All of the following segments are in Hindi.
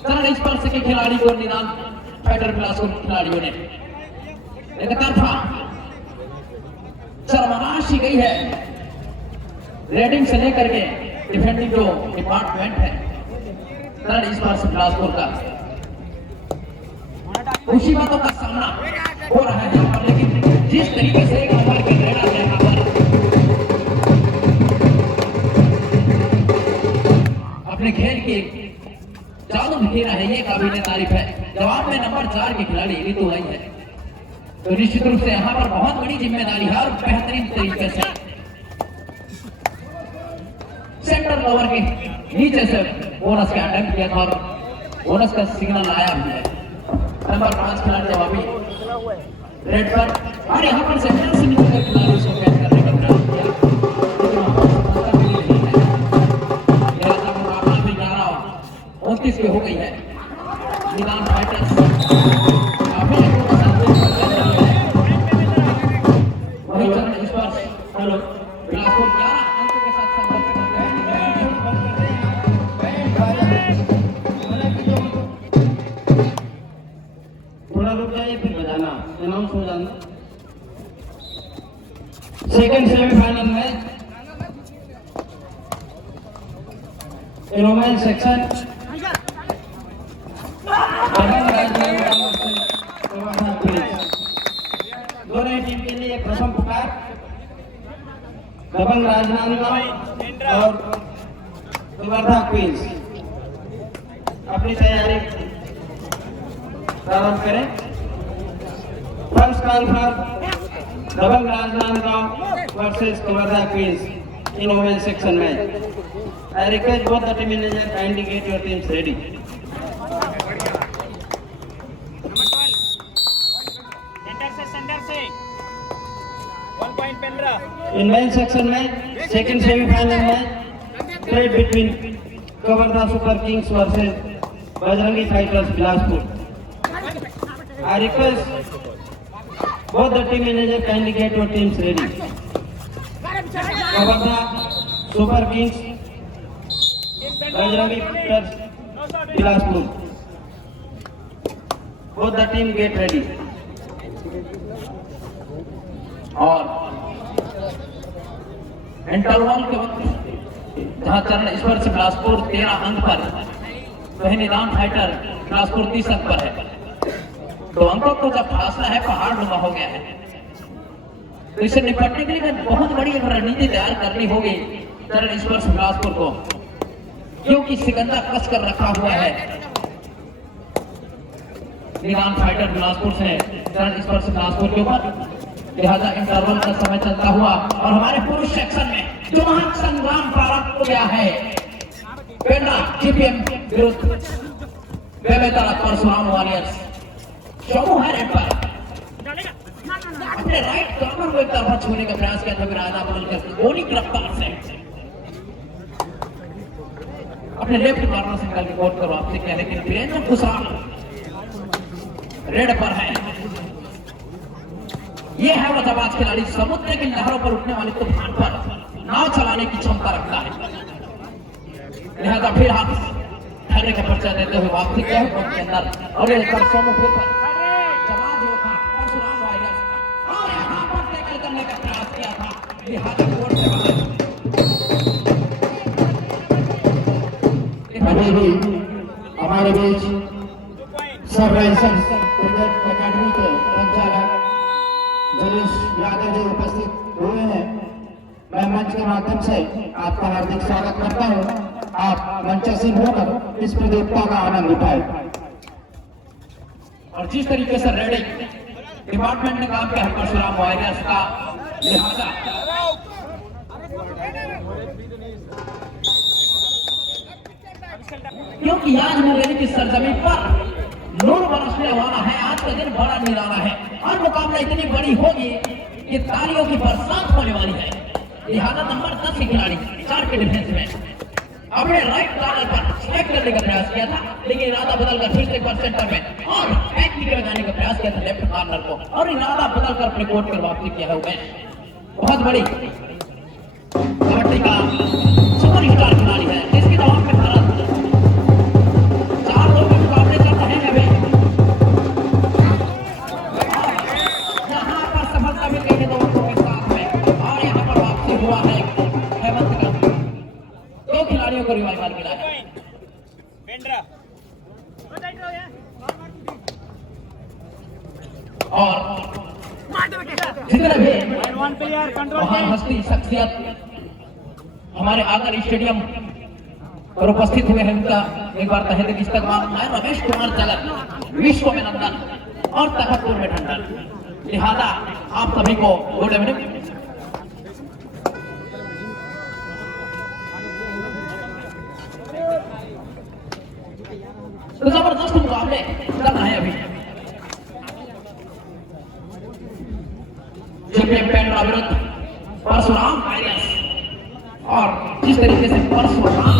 सरल स्पर्श के खिलाड़ी को निदान फाइटर क्लास के खिलाड़ियों ने एक तरफा सरमनाशी गई है। रेडिंग से लेकर के डिफेंडिंग जो डिपार्टमेंट है सरल स्पर्श बिलासपुर का खुशी बातों का सामना हो रहा है यहाँ पर, लेकिन जिस तरीके से एक नंबर की रेडा है यहाँ पर अपने खेल की जादू बिखेरा है, ये काबिल तारीफ है। जवाब में नंबर 4 के खिलाड़ी रितु आई है, तो निश्चित रूप से यहाँ पर बहुत बड़ी जिम्मेदारी है और बेहतरीन तरीके से सेंटर ओवर के नीचे से बोनस का अटेम्प्ट किया था और बोनस का सिग्नल आया भी है। नंबर 5 खिलाड़ी जवाबी रेड पर और यहाँ पर सेंटर से निकलकर खिलाड़ी उसको कैच करने का प्रयास किया, मुकाबला भी 11-29 की हो गई है। निदान फाइटर्स वही चरण स्पर्श बिलासपुर 11 अंक के साथ संघर्ष करते हैं। थोड़ा रुक जाइए फिर बजाना अनाउंस हो जाना। सेकंड सेमीफाइनल में रोमांस सेक्शन दोनों टीम के लिए प्रथम पुकार दबंग राजनांदगांव और वर्धा क्वींस अपनी तैयारी प्रारंभ करें। First call for Dabang Rajnandgaon versus Wardha queens in women's section match. I request both the team manager kindly get your teams ready. Centre से 1 पॉइंट पेल रहा। In men's section में second semi-final में trade between Kavarda Super Kings versus Bajrangi Fighters Bilaspur. I request both the team manager kindly get your teams ready. Kavarda Super Kings Bajrangi Fighters Bilaspur. Both the team get ready. और इंटरवल के वक्त जहां चरण स्पर्श बिलासपुर 13 अंक पर वही निदान फाइटर बिलासपुर 30 अंक पर है, तो अंकों को जब फासला है पहाड़ नुमा हो गया है, तो इसे निपटने के लिए बहुत बड़ी एक रणनीति तैयार करनी होगी चरण स्पर्श बिलासपुर को, क्योंकि सिकंदर कस कर रखा हुआ है निदान फाइटर बिलासपुर से चरण स्पर्श बिलासपुर के ऊपर। लिहाजा इंटरवल का समय चलता हुआ और हमारे पुरुष सेक्शन में जो महान संग्राम प्रारंभ हो गया है पेंड्रा जीपीएम विरुद्ध बेमेतरा परशुराम वॉरियर्स। शोभू है रेड पर अपने राइट कॉर्नर को एक तरफा छूने का प्रयास किया था, विराजा बदलकर गोली गिरफ्तार से अपने लेफ्ट कॉर्नर से निकल के कोट करो आपसे क्या, लेकिन वीरेंद्र कुशवाहा रेड पर है। ये है वो जबाज खिलाड़ी समुद्र की लहरों पर उठने वाले तूफान पर नाव चलाने की क्षमता रखता है। लिहाजा फिर हाथ ठहरने का परिचय देते हुए वापसी किया के अंदर और ये सोमू फिर पर जबाज योद्धा परशुराम वॉरियर्स और यहां पर टैकल करने का प्रयास किया था, लिहाजा कोर्ट से बाहर। अभी भी हमारे बीच सब लाइसेंस क्रिकेट अकादमी के संचालक जलीश यादव जी उपस्थित हुए हैं। मैं मंच के माध्यम से आपका हार्दिक स्वागत करता हूं। आप मंचासीन होकर इस प्रतियोगिता का आनंद उठाएं। और जिस तरीके से रेडिंग डिपार्टमेंट ने काम किया है परशुराम वॉरियर्स का, लिहाजा क्योंकि आज मुंगेरी की सरजमीन पर नूर बरसने वाला है, आज का दिन बड़ा निराला है और मुकाबला इतनी बड़ी होगी कि तालियों की बरसात होने वाली है। लिहाजा नंबर 10 के खिलाड़ी 4 के डिफेंस में अपने राइट कॉर्नर पर स्ट्राइक करने का प्रयास किया था, लेकिन इरादा बदलकर फिर से एक बार सेंटर में और बैक की लगाने का प्रयास किया था लेफ्ट कॉर्नर को और इरादा बदलकर अपने कोर्ट पर वापसी किया है उमेश। बहुत बड़ी कबड्डी का सुपरस्टार खिलाड़ी है, जिसके जवाब में भारत 4-2 पेंड्रा और जितने भी वन प्लेयर कंट्रोल महान हस्ती शख्सियत हमारे आगर स्टेडियम पर उपस्थित हुए हैं उनका एक बार तहे दिल इस्तकबाल है। रमेश कुमार चालक विश्व में नंदन और तखतपुर में ठंडन, लिहाजा आप सभी को गुड इवनिंग। तो जबरदस्त मुकाबले चल रहे हैं अभी। पेंड्रा विरुद्ध परशुराम वायरस, और जिस तरीके से परशुराम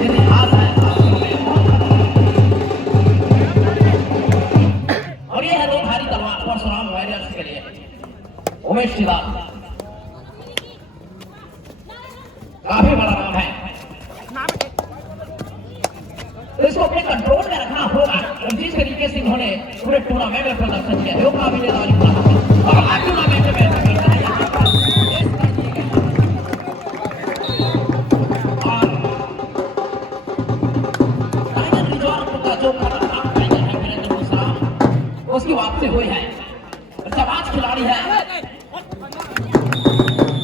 इतिहास है और ये है दो धारी तलवार परशुराम वायरस के लिए उमेश शिदार, काफी बड़ा नाम है। तो इसको अपने कंट्रोल में रखना होगा। और जिस तरीके से इन्होंने पूरे टूर्नामेंट में प्रदर्शन किया है वो काबिल तारीफ रहा है। और आज टूर्नामेंट में ऐसा करना है यहाँ पर और टाइगर रिजॉर्ट का जो खतरनाक टाइगर है वीरेंद्र कुशवाहा, उसकी वापसी हुई है। जवाब खिलाड़ी है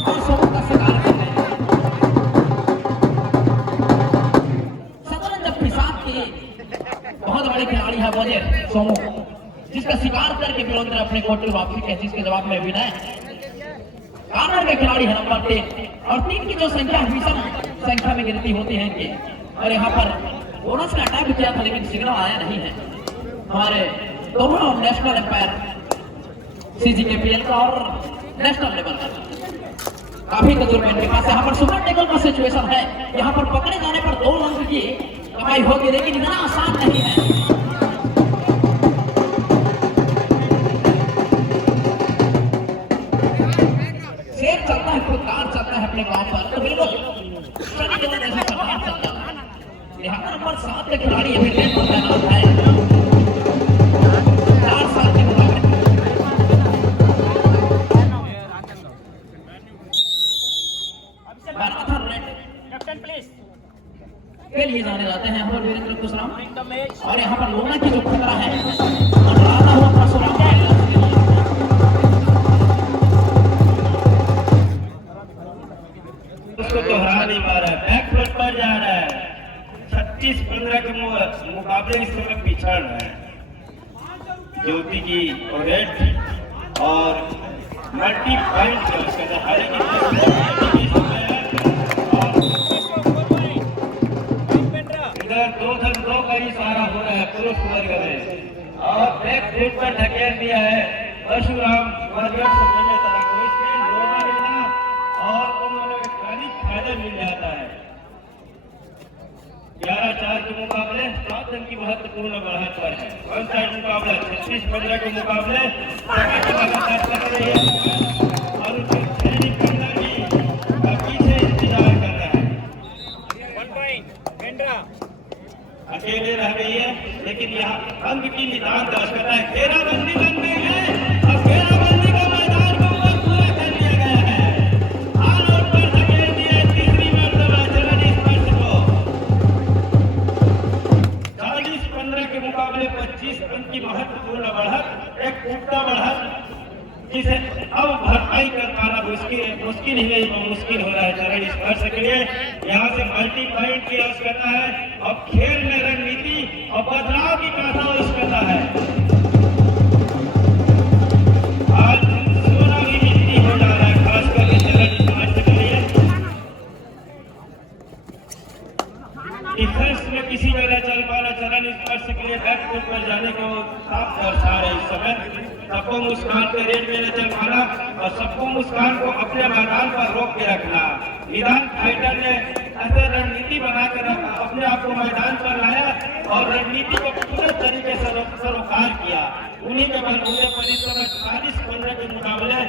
और सोमों का शिकार है। बहुत बड़े खिलाड़ी है वजीर सोमो, जिसका शिकार करके वीरेंद्र अपने कोर्ट में वापसी की, जिसके जवाब में विनय कार्नर के खिलाड़ी है नंबर 3 और 3 की जो संख्या विषम संख्या में गिनती होती है इनकी। और यहाँ पर बोनस का अटैक किया था लेकिन सिग्नल आया नहीं है। हमारे दोनों नेशनल एम्पायर CGKPL का और नेशनल लेवल का काफी तजुर्बे इनके पास। यहाँ पर सुपर टेकल का सिचुएशन है, यहाँ पर पकड़े जाने पर 2 अंक की कमाई होगी लेकिन इतना आसान नहीं है। शेर चलता है, खुदकार चलता है अपने गांव पर, तो बिल्कुल लिहाजा नंबर 7 के खिलाड़ी अभी लेन पर तैनात है। 4 साल के मुकाबले मैराथन रेड कैप्टन प्लीज के लिए जाने जाते हैं यहाँ पर वीरेंद्र कुशवाहा। और यहाँ पर लोना की जो खतरा है मंडराता हुआ परशुराम उसको दोहरा नहीं पा रहा है, बैक फुट पर जा रहा है। 36-15 के मुकाबले इस समय पिछड़ रहा है। ज्योति की रेड और मल्टी पॉइंट इधर 2-2 का ही सारा हो रहा है पुरुष वर्ग में और बैक फुट पर धकेल दिया है परशुराम वारियर समझने तरह को। इसमें लोना लेना और उन लोगों के खाली फायदा मिल जाता है। 11-4 के मुकाबले 7 अंक की महत्वपूर्ण बढ़त पर है। वन साइड मुकाबला 36-15 के मुकाबले लगातार चल रही है और उनके सैनिक बंदा भी पीछे इंतजार कर रहा है। 1 पॉइंट पेंड्रा अकेले रह गई है लेकिन यहाँ अंक की निदान दर्ज करता है। घेराबंदी बन गई है और घेराबंदी का मैदान को पूरा कर लिया गया है। ऑल आउट पर धकेल दिया तीसरी मर्तबा चरण स्पर्श को। 40-15 के मुकाबले 25 अंक की महत्वपूर्ण बढ़त, एक टूटता बढ़त जिसे अब भरपाई कर पाना मुश्किल ही नहीं मुश्किल हो रहा है चरण स्पर्श के लिए। यहाँ से मल्टी पॉइंट की आवश्यकता है और खेल में रणनीति और बदलाव की खासा आवश्यकता है। आज सोना भी नीति हो जा रहा है खास करके चरण स्पर्श के लिए। डिफेंस में किसी जगह चल पाना चरण स्पर्श के लिए बैक फुट पर जाने को साफ दर्शा रहे इस समय। सबको मुस्कान के रेट में न चल पाना और सबको मुस्कान को अपने मैदान पर रोक के रखना। निदान फाइटर ने ऐसे रणनीति बनाकर अपने आप को मैदान पर लाया और रणनीति को पूरे तरीके से सरोकार किया। उन्हीं के बलबूते पर इस समय 40-15 के मुकाबले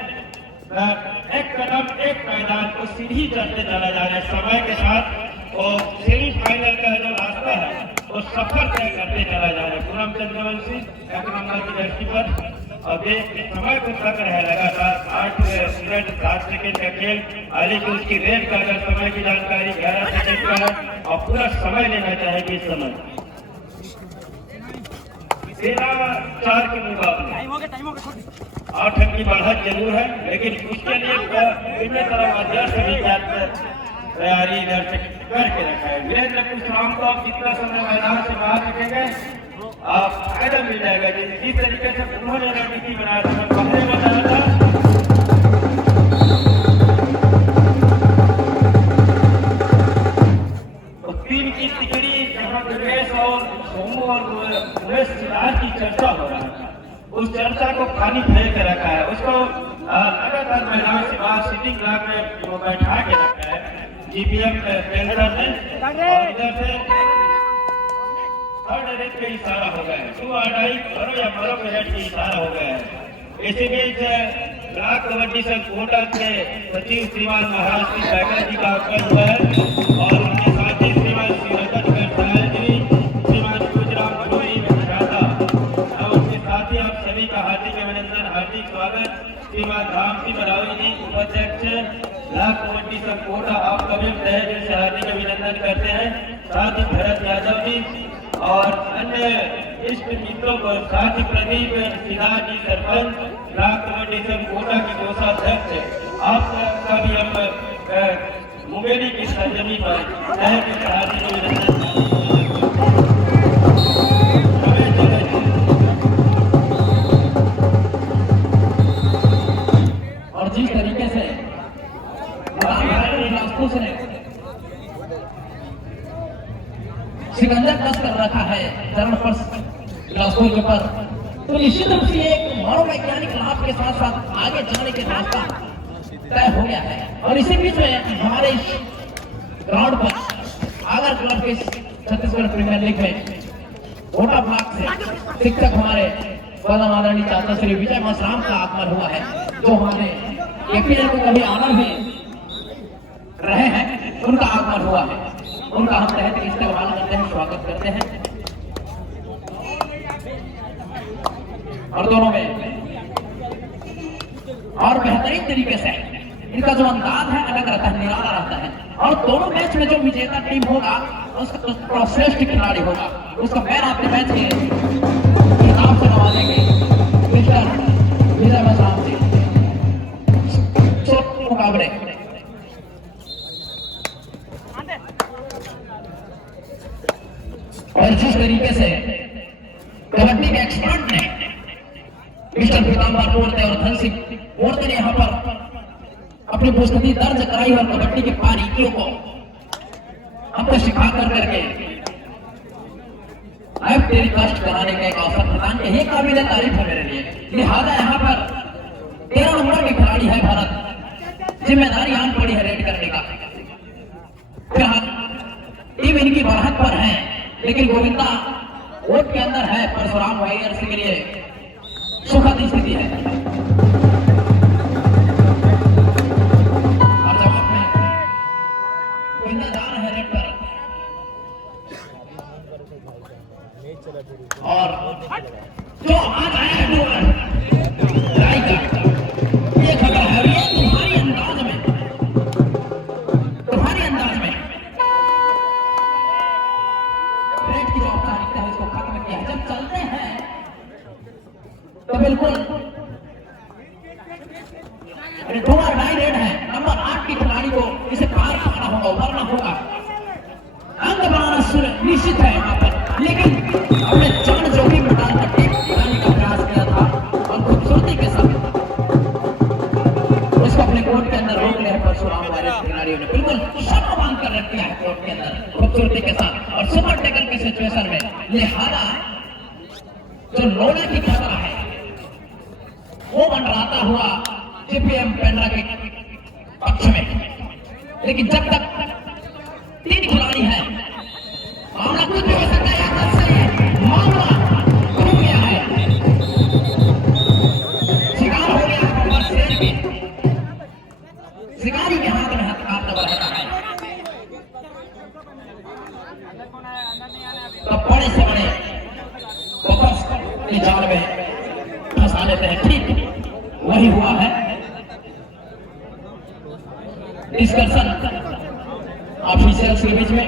एक कदम एक मैदान को सीढ़ी चढ़ते चला जा रहा है। समय के साथ और सेमीफाइनल का जो रास्ता है वो सफर तय करते चला जा रहा है। पूनम चंद्रवंशी 1 नंबर की दृष्टि पर और देश के समय को तक है लगातार 8 मिनट 7 सेकंड का खेल। हालांकि उसकी रेट का अगर समय की जानकारी 11 सेकंड का है और पूरा समय लेना चाहेगी इस समय 13-4 के मुकाबले 8 अंक की बढ़त जरूर है, लेकिन उसके लिए विभिन्न तरह मध्यस्थ भी तैयारी इधर से करके रखा है। वीरेंद्र कुछ राम को आप कितना समय मैदान से बाहर रखेंगे आप फायदा मिल जाएगा। जिस तरीके से उन्होंने रणनीति बनाया था, मैं पहले बताया था तो 3 की तिकड़ी जहाँ दुर्गेश और सोमू और उमेश सिराज की चर्चा हो रहा है, उस चर्चा को पानी फेर के रखा है। उसको लगातार मैदान से बाहर सिटिंग ब्लॉक में वो बैठा के रखा है जीपीएम पेंटर ने, और इधर से थर्ड रेट पे इशारा हो गया है, 2 अढ़ाई करो या मरो के रेट पे इशारा हो गया है। इसी बीच ब्लॉक कबड्डी संघ कोटा के सचिव श्रीमान महाराष्ट्र बैकर जी का आगमन हुआ है और उनके साथ ही श्रीमान श्रीरतन करताल जी, श्रीमान गुजराम खडोई विख्याता और उसके साथ ही आप सभी का हार्दिक अभिनंदन, हार्दिक स्वागत। श्रीमान राम सिंह बरावी जी उपाध्यक्ष ब्लॉक कबड्डी संघ कोटा, आपका भी तहे दिल से हार्दिक अभिनंदन करते हैं। साथ ही भरत यादव जी और अन्य इष्ट मित्रों को, साथ ही प्रदीप सिन्हा जी सरपंच ब्लॉक कबड्डी संघ कोटा के कोषाध्यक्ष, आपका भी हम मुंगेरी की सरजमी पर तहे दिल से हार्दिक अभिनंदन। और जिस तरीके से ने सिकंदर कस कर रखा है चरण पर बिलासपुर के ऊपर, तो निश्चित रूप से एक मनोवैज्ञानिक लाभ के साथ साथ आगे जाने के रास्ता तय हो गया है। और इसी बीच में हमारे इस ग्राउंड पर आगर क्लब के छत्तीसगढ़ प्रीमियर लीग में कोटा ब्लॉक से शिक्षक हमारे परम आदरणीय चाचा श्री विजय मसराम का आगमन हुआ है, जो हमारे केपीएल को कभी आनर भी रहे हैं, उनका आगमन हुआ है। उनका हम तहे दिल से इस्तेमाल करते हैं, स्वागत करते हैं। और दोनों में और बेहतरीन तरीके से इनका जो अंदाज है अलग रहता है, निराला रहता है। और दोनों मैच में जो विजेता टीम होगा उसका श्रेष्ठ खिलाड़ी होगा, उसका मैन ऑफ द मैच के खिताब से नवाजेंगे मिस्टर विजय मसराम जी। मुकाबले और जिस तरीके से कबड्डी के एक्सपर्ट ने मिस्टर पीताम्बर मोर्ते और धन सिंह मोर्ते ने यहाँ पर अपनी पुस्तकी दर्ज कराई और कबड्डी के बारीकियों को हमको सिखा कर करके अब तेरी कष्ट कराने का एक अवसर प्रदान किया, काबिल तारीफ है मेरे लिए। लिहाजा यहाँ पर 13 नंबर के खिलाड़ी है भारत, जिम्मेदारी आन पड़ी है रेड करने का। टीम इनकी बढ़त पर है, लेकिन गोविंदा वोट के अंदर है, परशुराम वारियर्स के लिए सुखद स्थिति है। और जवाब में गोविंदा जा रहे हैं रेड पर, और जो आज आया है ये खबर है, ये तुम्हारी अंदाज में रेड की जो औपचारिकता है इसको खत्म किया। जब चलते हैं तो बिल्कुल 2 और 2.5 रेड है, नंबर 8 के खिलाड़ी को इसे पार पाना होगा, उभरना होगा, अंक बनाना निश्चित है यहाँ पर। लेकिन हमने जान जोखिम में डालकर टीम बनाने का प्रयास किया था और खूबसूरती के साथ उसको अपने कोर्ट के अंदर रोक लिया है। परशुराम वारियर्स खिलाड़ियों ने बिल्कुल शर्मा बांध कर रख दिया है कोर्ट के अंदर खूबसूरती के साथ और सुपर टेकल के सिचुएशन में। लिहाजा जो लोने की खतरा है वो मंडराता हुआ जीपीएम पेंड्रा के पक्ष में, लेकिन जब तक 3 खिलाड़ी है मामला कुछ भी हो सकता है। मामला घूम गया है, शिकार हो गया है, और शेर भी शिकारी के हाथ में हथियार दबा रहता है। तो बड़े से बड़े जाल में फंसा लेते हैं, ठीक वही हुआ है। डिस्कशन ऑफिशियल्स के बीच में,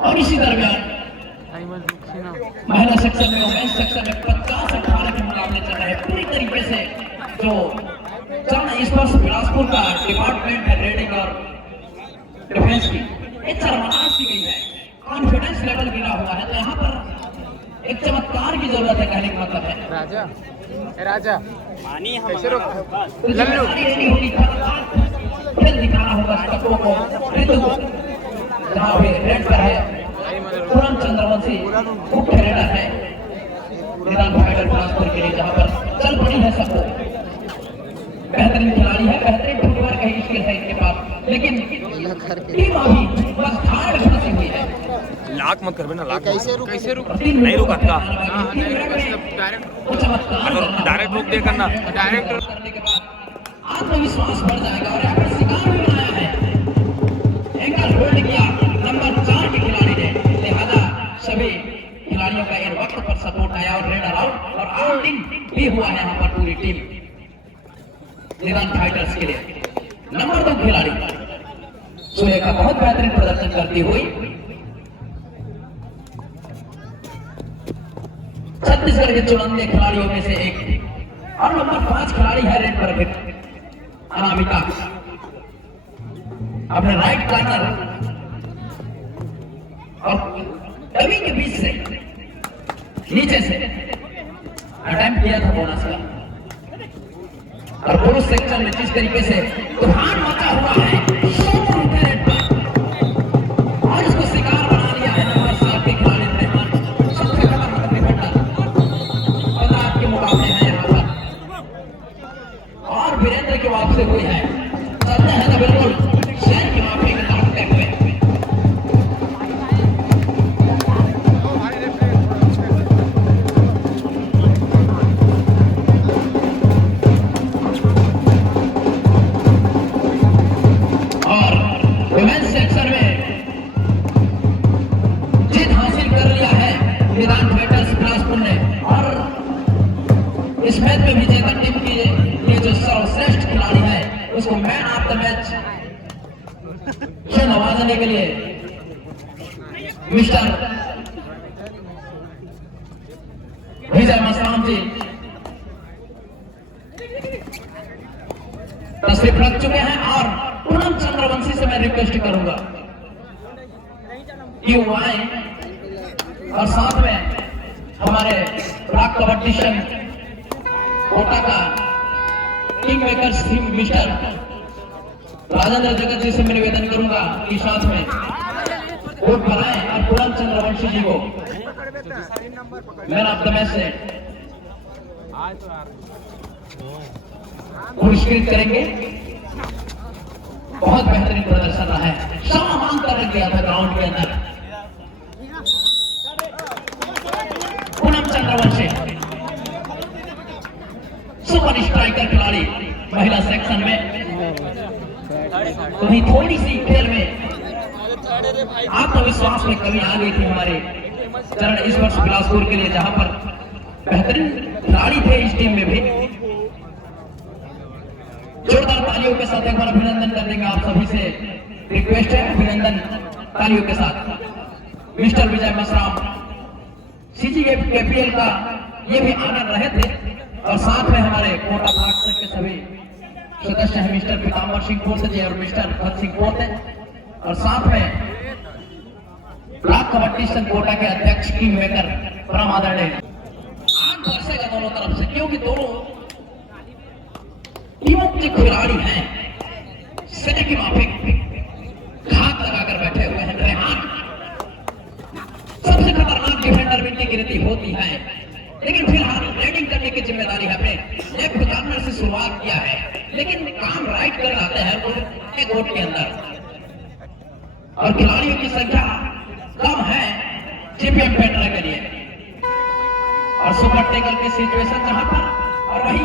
और इसी दरमियान महिला सेक्शन में, वुमेन्स सेक्शन में 50-18 के मुकाबले चल रहे हैं। पूरी तरीके से जो चरण स्पर्श बिलासपुर का डिपार्टमेंट है रेडिंग और डिफेंस की, एक सरमनाश की गई है, कॉन्फिडेंस लेवल गिरा हुआ है। तो यहाँ पर एक चमत्कार की जरूरत है, कहने का मतलब है। राजा राजा पानी कैसे रोक तो जिम्मेदारी ऐसी होगी, खेल दिखाना होगा सबको को, ऋतु को। जहाँ पे रेड पर है पूरन चंद्रवंशी, मुख्य रेडर है निदान फाइटर बिलासपुर के लिए, जहाँ पर चल पड़ी है सबको। बेहतरीन खिलाड़ी है, बेहतरीन फुटबॉल का स्किल है इसके पास, लेकिन टीम अभी बस धार में फंसी हुई है। लाख मत करबे ना, लाख कैसे रुक नहीं रुका था। डायरेक्ट डायरेक्ट रोक दे करना, डायरेक्ट करने के बाद आत्मविश्वास बढ़ जाएगा। और यहाँ पर शिकार भी बनाया है, एंकल होल्ड किया नंबर 4 के खिलाड़ी ने, लिहाजा सभी खिलाड़ियों का इन वक्त पर सपोर्ट आया और रेड आउट और आउटिंग भी हुआ है यहाँ पर पूरी टीम निदान फाइटर्स के लिए। नंबर 2 खिलाड़ी सुलेखा बहुत बेहतरीन प्रदर्शन करती हुई छत्तीसगढ़ के चुनिंदा खिलाड़ियों में से एक, और नंबर 5 खिलाड़ी है रेड पर अनामिका, अपने राइट कॉर्नर और डमी के बीच से नीचे से अटेम्प्ट किया था बोनस का। और पुरुष सेक्शन में जिस तरीके से तूफान मचा हुआ है रेड पर, और इसको शिकार बना लिया है नंबर 7 के खिलाड़ी रहमान, सबसे खतरनाक डिफेंडर 15 के मुकाबले हैं यहाँ पर। और वीरेंद्र की वापसी हुई है, चलते हैं तो बिल्कुल शहर की माफी के दांतते हुए। और वुमेन्स सेक्शन में जीत हासिल कर लिया है निदान फाइटर्स बिलासपुर ने, और इस मैच में विजेता टीम की ये जो सर्वश्रेष्ठ खिलाड़ी है उसको मैन ऑफ द मैच से नवाजने के लिए मिस्टर विजय मसराम जी तशरीफ रख चुके हैं। और पूनम चंद्रवंशी से मैं रिक्वेस्ट करूंगा कि वो आए और साथ में हमारे ब्लॉक कबड्डी कोटा का किंग मेकर्स मिस्टर राजेंद्र जगत जी से मैं निवेदन करूंगा कि साथ में वोट बनाएं और पूनम चंद्रवंशी जी को मैन ऑफ द मैच से पुरस्कृत करेंगे। बहुत बेहतरीन प्रदर्शन रहा है, समा मांग कर रख दिया था ग्राउंड के अंदर। पूनम चंद्रवंशी सुपर स्ट्राइकर खिलाड़ी महिला सेक्शन में, वहीं थोड़ी सी खेल में आत्मविश्वास में कमी आ गई थी हमारे चरण स्पर्श बिलासपुर के लिए, जहां पर बेहतरीन खिलाड़ी थे इस टीम में भी। जोरदार तालियों के साथ एक बार अभिनंदन कर देंगे आप सभी से रिक्वेस्ट है, अभिनंदन तालियों के साथ। मिस्टर विजय मसराम सीजी केपीएल का ये भी आनंद रहे थे, और साथ में हमारे कोटा ब्लॉक के सभी सदस्य हैं मिस्टर पीताम्बर सिंह पोर्त जी और मिस्टर भरत सिंह पोर्त, और साथ में ब्लॉक कबड्डी संघ कोटा के अध्यक्ष किंग मेकर परम आदरणीय। आग बरसेगा दोनों तरफ से, क्योंकि दोनों टीमों के खिलाड़ी हैं, सटे के माफिक घात लगाकर बैठे हुए हैं। रहमान सबसे खतरनाक डिफेंडर भी गिनती होती है, लेकिन फिलहाल रेडिंग करने की जिम्मेदारी हमने लेफ्ट कॉर्नर से शुरुआत किया है, लेकिन काम राइट कर आते हैं कोर्ट के अंदर, और खिलाड़ियों की संख्या कम है जीपीएम पेट्रा के लिए, और सुपर टेकल की सिचुएशन जहां पर, और वही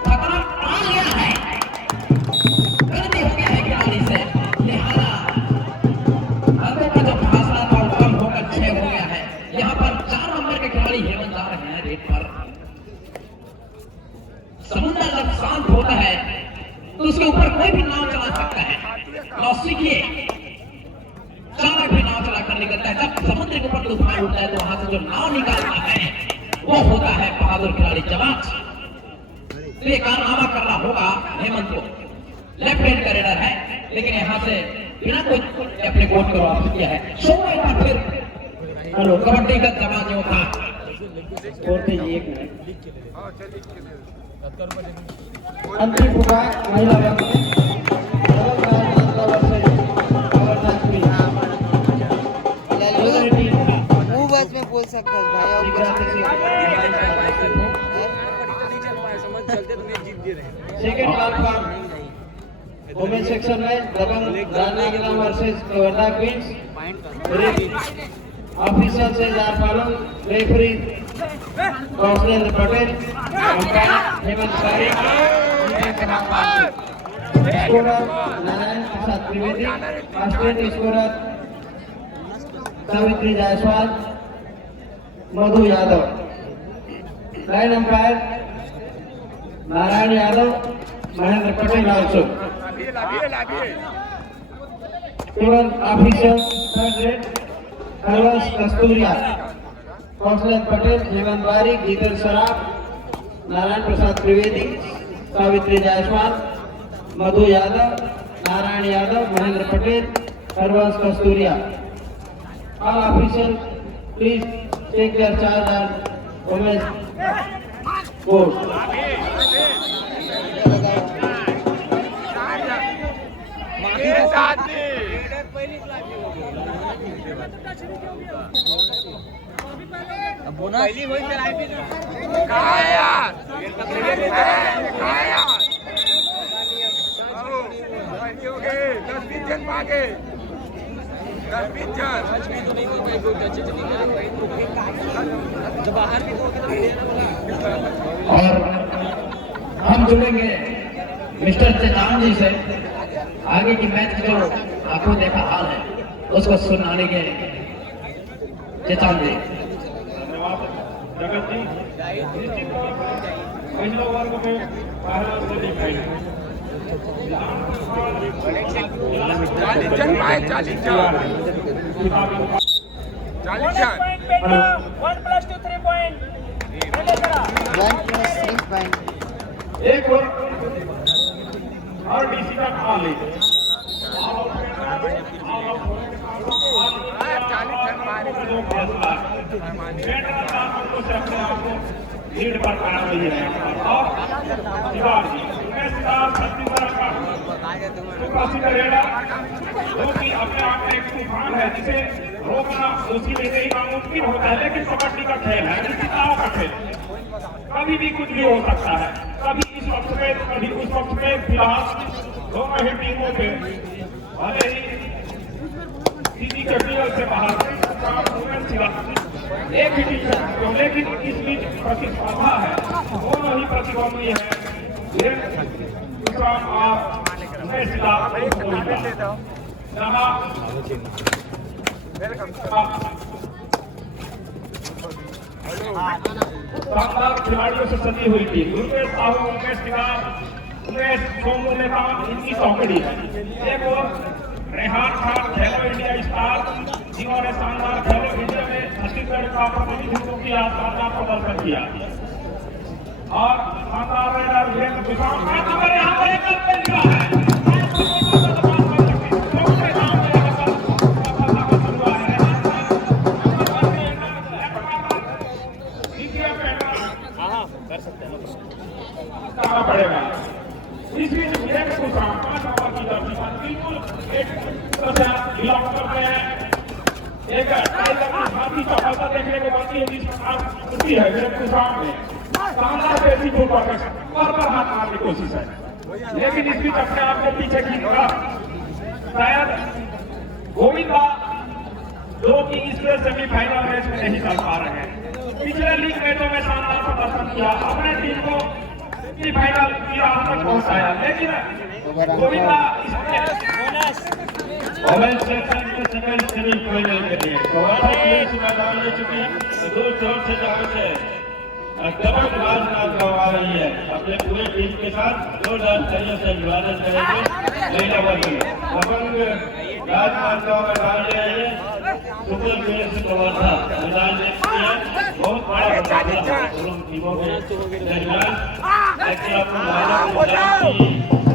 खतरा आ गया है, गलती हो गया है खिलाड़ी से, लिहाजा अंकों का जो फासला था वो कम होकर 6 हो गया है। यहाँ पर 4 नंबर के खिलाड़ी हेमंत जा रहे हैं गेट पर। समुद्र जब शांत होता है तो उसके ऊपर कोई भी नाव चला सकता है। लो सीखिए, चालक भी नाव चला कर निकलता है। जब समुद्र के ऊपर तूफान उठता है तो वहां से जो नाव निकालता है वो होता है बहादुर खिलाड़ी जवान। तो ये कारनामा करना होगा हेमंत को। लेफ्ट हैंड का रेडर है, लेकिन यहाँ से बिना कोई अपने कोर्ट को वापस किया है। शो एक बार फिर हेलो कबड्डी का जमा जो था एक मिनट अंतिम पुकार महिला वर्ग वो बस में बोल सकता है सेकंड प्लेटफॉर्म वुमेन सेक्शन में दबंग जानने के नाम वर्सेस कवर्धा क्वींस। ऑफिसर से जार पालन, referee Kaushalendra Patel, umpire Hemant Pareek, scorer Narayan Prasad Trivedi, assistant scorer Savitri Jaiswal, Madhu Yadav, line umpire Narayan Yadav, Mahendra Patel also. Student officer third grade Harvansh Kasturiya, Kaushalendra Patel, Hemant Barik, Jitan Saraf, Narayan Prasad Trivedi, Savitri Jaiswal, Madhu Yadav, Narayan Yadav, Mahendra Patel, Harvansh Kasturiya. All officials please take their charge and women's court. और हम जुड़ेंगे मिस्टर चेतान जी से। आगे की मैच जो आपको देखा हाल है उसको सुनाने के चेतान जी। जगत जी निश्चित तौर पर महिला वर्ग में पहला सेमीफाइनल एक और डीसी का कॉल लीड पर खड़ा हुई है और शिवाजी जो कि अपने आप में एक तूफान है जिसे रोकना उसी में से ही नामुमकिन होता है। लेकिन कबड्डी का खेल है, निश्चितता का खेल, कभी भी कुछ भी हो सकता है। कभी इस वक्त में कभी उस वक्त में। फिलहाल दोनों ही टीमों के भले ही सीधी कैपिटल से बाहर एक ही टीम, लेकिन इस बीच प्रतिस्पर्धा है, दोनों ही प्रतिद्वंदी है। दूसरा आप खिलाड़ियों से सजी हुई थी। गुरपेश साहू, उमेश निगार, उमेश सोमू नेता, इनकी चौकड़ी है। एक और रेहान खान खेलो इंडिया स्टार, जिन्होंने शानदार खेलो इंडिया में छत्तीसगढ़ का प्रतिनिधित्व किया, शानदार प्रदर्शन किया। और शानदार रेडर वीरेंद्र किसान यहाँ पर एक है। पड़ेगा इस बीच वीरेंद्र किसान 5 नंबर की जर्सी बिल्कुल एक बिलोंग करते हैं। एक साथी सफलता देखने को मिलती है जिस प्रकार होती है वीरेंद्र किसान में शानदार देसी फुल पर हाथ मारने की कोशिश है, लेकिन इस बीच अपने आप को पीछे खींचकर शायद गोविंदा जो कि इस सेमीफाइनल मैच में नहीं चल पा रहे हैं। पिछले लीग मैचों में शानदार प्रदर्शन किया, अपने टीम को सेमीफाइनल की राह तक पहुंचाया, लेकिन गोविंदा वुमेन सेक्शन के सेकंड सेमीफाइनल के लिए मैदान ले चुकी दूर जोर से जाकर से राजनाथ गाँव आ रही है अपने पूरे टीम के साथ जोरदार तालियों से अभिवादन करेंगे महिला वर्ग में। दबंग राजनाथ गाँव में डाल रहे हैं सुपर जोर से कवर्धा मैदान में बहुत बड़ा मुकाबला दोनों टीमों के दरमियान। ऐसे आपको मालूम हो जाए कि लखनऊ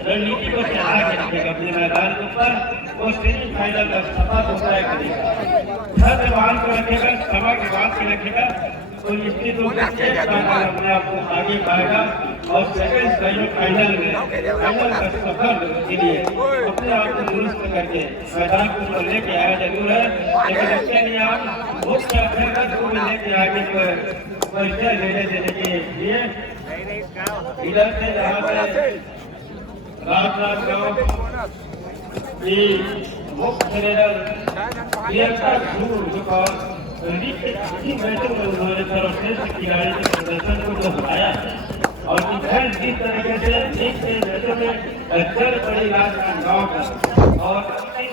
रणनीति को चला के रखेगा अपने मैदान के ऊपर वो सेमीफाइनल का सफा होता है करेगा छत बांध कर रखेगा सभा के बांध के रखेगा तो निश्चित रूप से अपने आप को आगे पाएगा और सेकंड फाइनल में फाइनल का सफर के लिए अपने आप को दुरुस्त करके मैदान को ऊपर लेके आया जरूर है लेकिन इसके लिए आप मुख्य अभ्यर्थी को लेके आगे परिचय लेने देने के लिए इधर से जहाँ पे राजनाथ गाँव की मुख्य ट्रेनर प्रियंका धूर जो मैचों में उन्होंने सर्वश्रेष्ठ खिलाड़ी के प्रदर्शन को दोहराया और डिफेंस जिस तरीके से एक से मैचों में चल पड़ी राजनाथ गाँव का और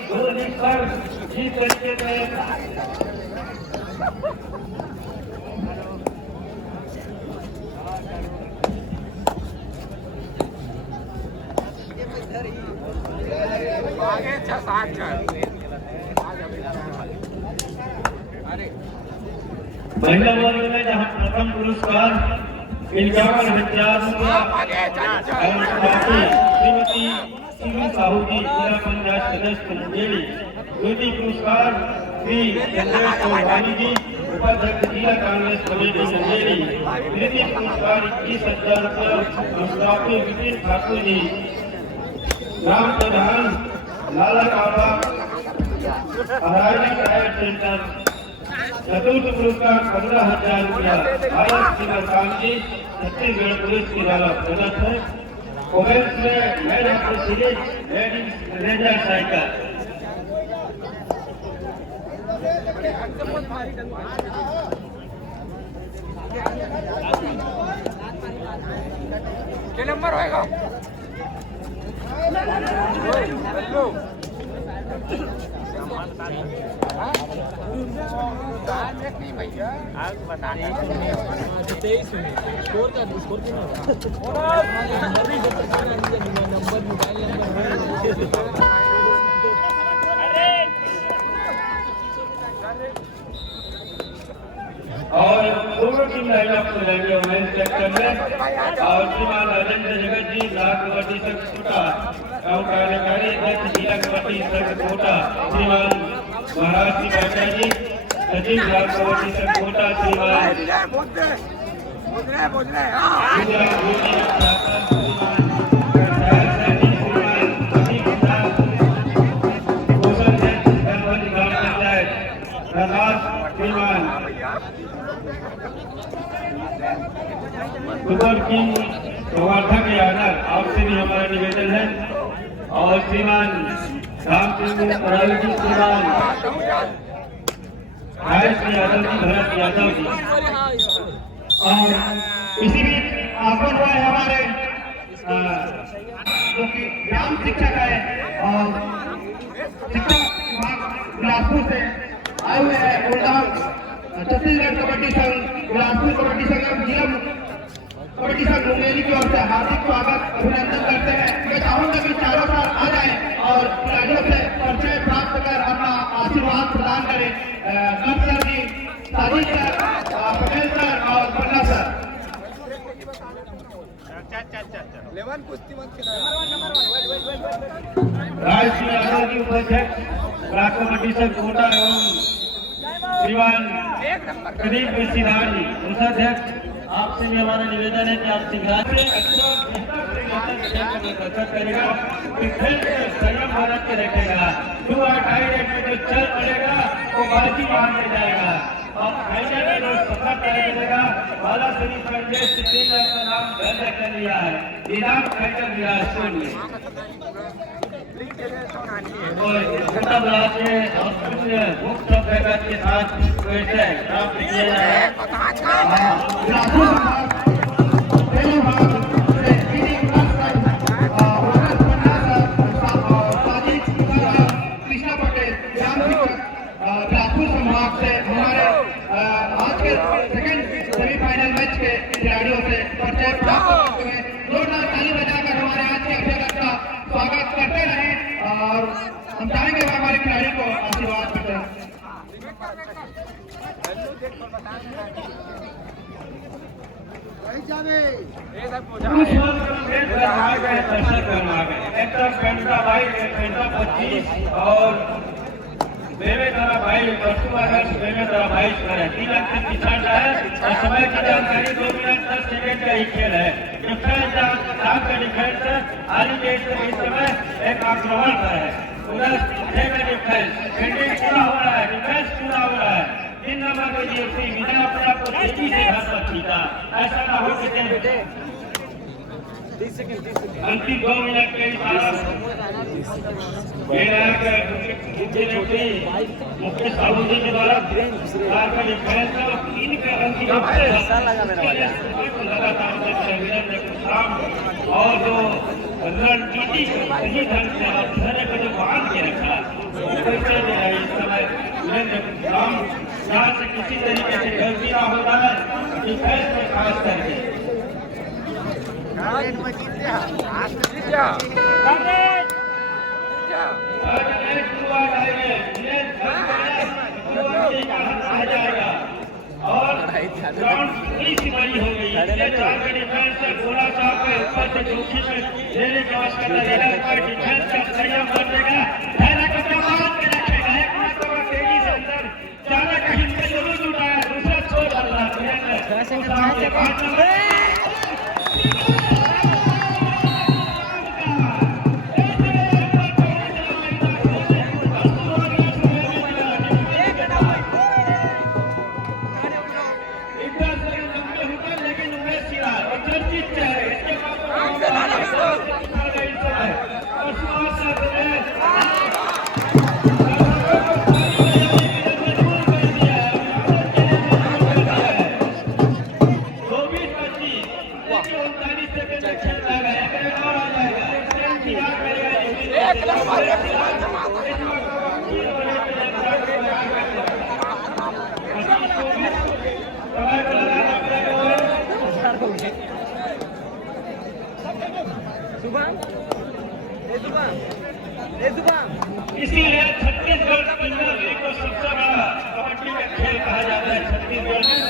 दो लीग पर जिस तरीके से महिला वर्ग में जहां प्रथम पुरस्कार 51,000 श्रीमती सीवी साहू जी जिला पंचायत सदस्य मुंगेरी। द्वितीय पुरस्कार श्री चंद्रेश चौहानी जी उपाध्यक्ष जिला कांग्रेस कमेटी मुंगेरी। तृतीय पुरस्कार 21,000 रुपया मुस्ताफी विपिन ठाकुर जी ग्राम प्रधान लाला काबा प्राइवेट सेंटर। चतुर्थ पुरस्कार 15,000 रुपया भारत सिंह जी छत्तीसगढ़ पुलिस की वाला प्रदत्त है। ओवेंस में man of the series ladies ranger cycle. क्या नंबर होएगा? और दोनों टीम लाइनअप हो जाएंगे वुमेन्स सेक्टर में और श्रीमान राजेंद्र जगत जी ब्लॉक कबड्डी संघ कोटा गाँव कार्यकारी अध्यक्ष जिला कबड्डी संघ कोटा श्रीमान महाराज जी बैठा जी सचिव ब्लॉक कबड्डी संघ कोटा श्रीमान सुपर किंग कवर्धा के आनर आपसे भी हमारा निवेदन है और श्रीमान राम सिंह पराल जी श्रीमान यादव जी भरत यादव जी और इसी बीच आगमन हुआ है हमारे जो कि ग्राम शिक्षक है और शिक्षा विभाग बिलासपुर से आए हुए हैं उल्लाम छत्तीसगढ़ कबड्डी संघ बिलासपुर कबड्डी संघ जिला कबड्डी संघ मुंगेरी की ओर से हार्दिक स्वागत अभिनंदन करते हैं। मैं चाहूंगा कि चारों साल आ जाए और खिलाड़ियों से परिचय प्राप्त कर अपना आशीर्वाद प्रदान करें। कट सर जी, साजिद सर, पटेल सर और पन्ना सर। राष्ट्रीय यादव जी उपाध्यक्ष ब्लॉक कबड्डी संघ कोटा एवं श्रीमान प्रदीप सिन्हा जी कोषाध्यक्ष आपसे भी हमारा निवेदन है कि आप शीघ्र करेगा संयम भारत के रखेगा। 2 और टाई रेट में जो चल पड़ेगा वो बाजी मान ले जाएगा और फाइनल में जो सफर करेगा वाला सेमीफाइनलिस्ट टीम का नाम दर्ज कर लिया है इनाम फाइटर बिलासपुर में। छोटा ब्लाक में मुक्त बैठक के साथ प्राप्त किया जाए। कृष्णा पटेल संभाग से हमारे आज के सेकंड सेमीफाइनल मैच के खिलाड़ियों से परिचय प्राप्त करते हुए जोरदार ताली बजाकर हमारे आज के अभ्यागत का स्वागत करते रहे और हम चाहेंगे हमारे खिलाड़ी को आशीर्वाद देते हैं। और बेमेतरा भाई बेमेतरा भाई 3 अंक से पिछड़ रहा है और समय की जानकारी 2 मिनट 10 सेकंड का ही खेल है। डिफेंस का डिफेंस आली गेट से इस समय एक आक्रमण है, उधर डिफेंस फील्डिंग पूरा हो रहा है, डिफेंस पूरा हो रहा है। 3 नंबर को जीएफसी बिना अपने आप को तेजी से घर पर खींचा, ऐसा ना हो कि अंतिम 2 मिनट के मुकेश साहू जी के द्वारा और जो रणनीति सही ढंग से धैर्य को जो बांध के रखा कैसे दे रहा है इस समय यहाँ से किसी तरीके से गलती ना हो रहा है डिफेंस में खास करके और ग्राउंड पूरी सिपाही हो गई है। 4 के डिफेंस से गोला साहब के ऊपर से जोखिम में लेने की आवश्यकता है। डिफेंस का संयम कर देगा, पहला कपड़ा बांध के रखेगा, एक मिनट और तेजी से अंदर जाने का हिम्मत जरूर जुटाया, दूसरा छोड़ रहा है। इसीलिए छत्तीसगढ़ प्रीमियर लीग को सबसे बड़ा कबड्डी का खेल कहा जाता है छत्तीसगढ़ में।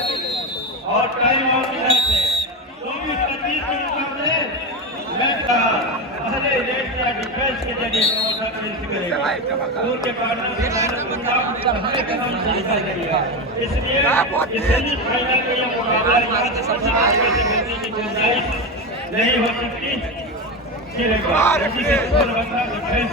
और टाइम आउट से 24-25 के मुकाबले मैच का पहले रेट या डिफेंस के जरिए दूर के पार्टनर से इसलिए सेमीफाइनल में यह मुकाबला की गुंजाइश नहीं हो सकती। डिफेंस